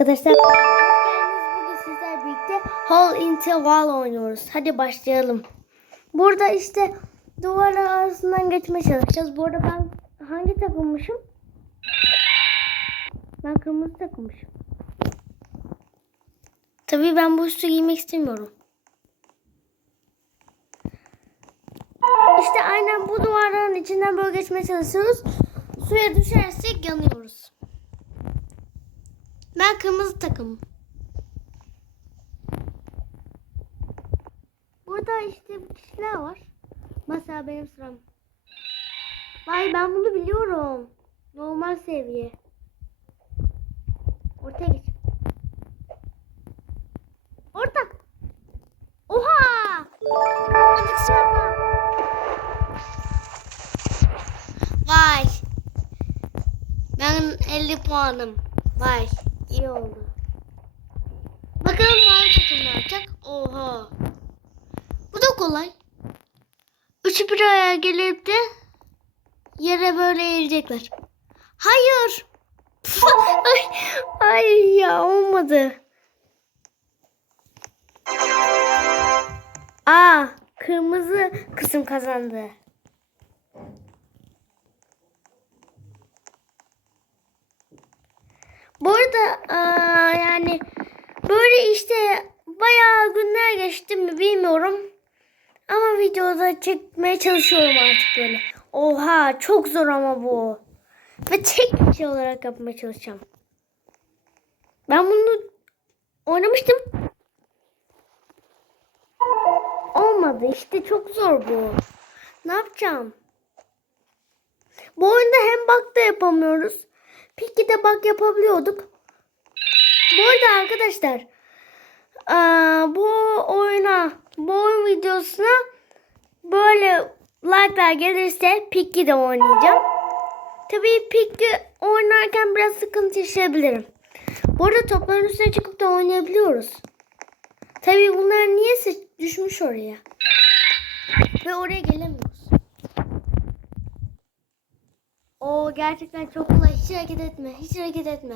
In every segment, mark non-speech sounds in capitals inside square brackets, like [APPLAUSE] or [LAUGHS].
Arkadaşlar hoş geldiniz. Bugün sizler birlikte Hole into Wall oynuyoruz. Hadi başlayalım. Burada işte duvarlar arasından geçmeye çalışacağız. Bu arada ben hangi takılmışım? Ben kırmızı takılmışım. Tabii ben bu üstü giymek istemiyorum. İşte aynen bu duvarların içinden böyle geçmeye çalışıyoruz. Suya düşersek yanıyoruz. Ben kırmızı takım. Burada işte bu kişiler var. Mesela benim sıram. Vay ben bunu biliyorum. Normal seviye. Ortaya geç. Orta. Oha! Vay. Ben 50 puanım. Vay. İyi oldu. Bakalım mavi takım ne yapacak? Oha. Bu da kolay. Üçü bir araya gelip de yere böyle eğilecekler. Hayır. [LAUGHS] ay, ay ya olmadı. Aa, kırmızı kısım kazandı. Bu arada aa, yani böyle işte bayağı günler geçti mi bilmiyorum. Ama videoda çekmeye çalışıyorum artık böyle. Oha çok zor ama bu. Ve tek şey olarak yapmaya çalışacağım. Ben bunu oynamıştım. Olmadı işte çok zor bu. Ne yapacağım? Bu oyunda hem bug da yapamıyoruz. Piggy'de bug yapabiliyorduk. Bu arada arkadaşlar bu oyuna bu oyun videosuna böyle like'lar gelirse Piggy'de oynayacağım. Tabii Piggy oynarken biraz sıkıntı yaşayabilirim. Bu arada topların üstüne çıkıp da oynayabiliyoruz. Tabii bunlar niye düşmüş oraya? Ve oraya gelemiyoruz. O gerçekten çok kolay. Hiç hareket etme. Hiç hareket etme.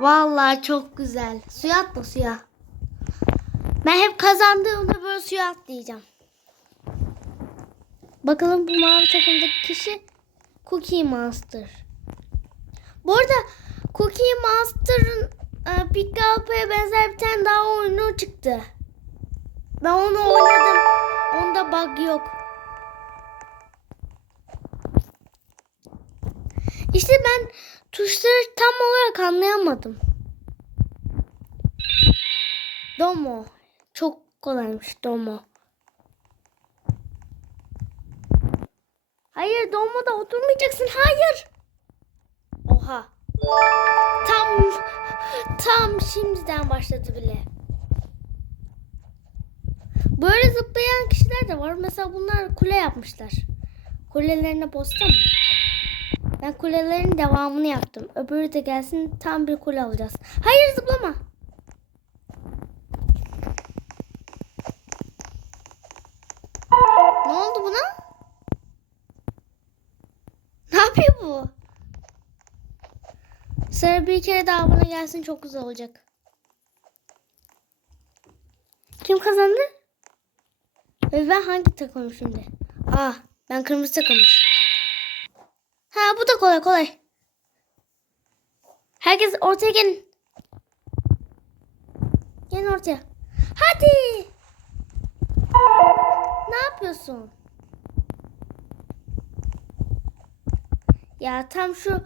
Vallahi çok güzel. Suya atla suya. Ben hep kazandığımda böyle suya atlayacağım. Bakalım bu mavi takımdaki kişi Cookie Monster. Bu arada Cookie Monster'ın e, Pick Up'a benzer bir tane daha oyunu çıktı. Ben onu oynadım. Onda bug yok. İşte ben tuşları tam olarak anlayamadım. Domo. Çok kolaymış Domo. Hayır Domo'da oturmayacaksın. Hayır. Oha. Tam tam şimdiden başladı bile. Böyle zıplayan kişiler de var. Mesela bunlar kule yapmışlar. Kulelerine posta mı? Ben kulelerin devamını yaptım. Öbürü de gelsin tam bir kule alacağız. Hayır zıplama. Ne oldu buna? Ne yapıyor bu? Sıra bir kere daha buna gelsin çok güzel olacak. Kim kazandı? Ve ben hangi takımım şimdi? Ah ben kırmızı takımmış. Ha bu da kolay kolay. Herkes ortaya gelin. Gelin ortaya. Hadi. Ne yapıyorsun? Ya tam şu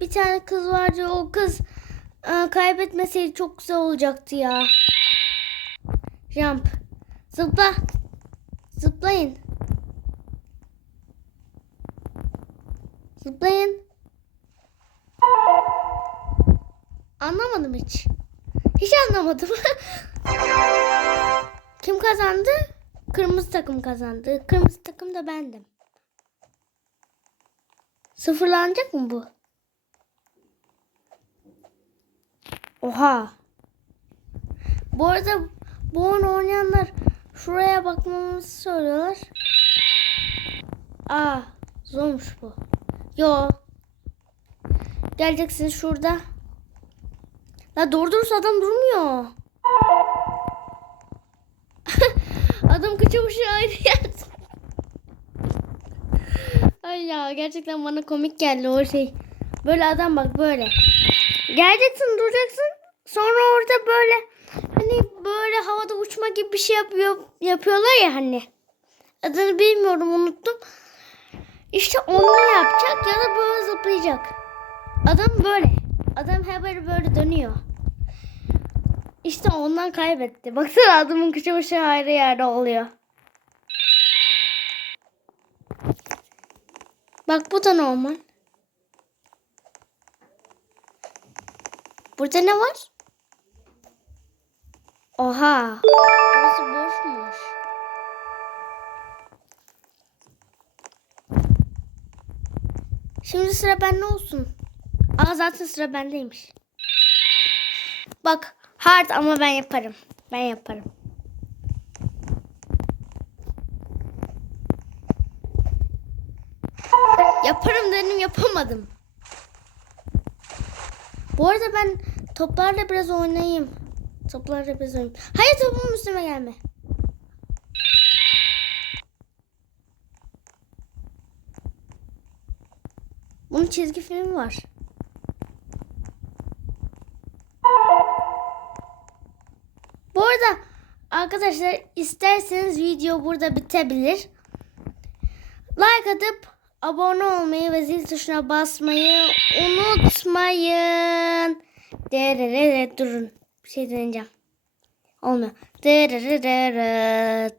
bir tane kız vardı o kız e, kaybetmeseydi çok güzel olacaktı ya. Jump. Zıpla. Zıplayın. Zıplayın. Anlamadım hiç. Hiç anlamadım. [LAUGHS] Kim kazandı? Kırmızı takım kazandı. Kırmızı takım da bendim. Sıfırlanacak mı bu? Oha. Bu arada bu oyunu oynayanlar şuraya bakmamızı söylüyorlar. Aa, zormuş bu. Yo. Geleceksin şurada. La doğru dürüst adam durmuyor. [LAUGHS] adam kıçı başı ayrı yerde. Ay ya gerçekten bana komik geldi o şey. Böyle adam bak böyle. Geleceksin duracaksın. Sonra orada böyle hani böyle havada uçma gibi bir şey yapıyor yapıyorlar ya hani. Adını bilmiyorum unuttum. İşte onu yapacak ya da böyle zıplayacak. Adam böyle. Adam her böyle böyle dönüyor. İşte ondan kaybetti. Baksana adamın kıçı başı ayrı yerde oluyor. Bak bu da normal. Burada ne var? Oha. Burası boşmuş. Şimdi sıra bende olsun. Aa zaten sıra bendeymiş. Bak hard ama ben yaparım. Ben yaparım. Yaparım dedim yapamadım. Bu arada ben toplarla biraz oynayayım. Toplarla biraz oynayayım. Hayır topum üstüme gelme. Bunun çizgi filmi var. Bu arada arkadaşlar isterseniz video burada bitebilir. Like atıp abone olmayı ve zil tuşuna basmayı unutmayın. Dererere durun. Bir şey deneyeceğim. Olmuyor. Dererere.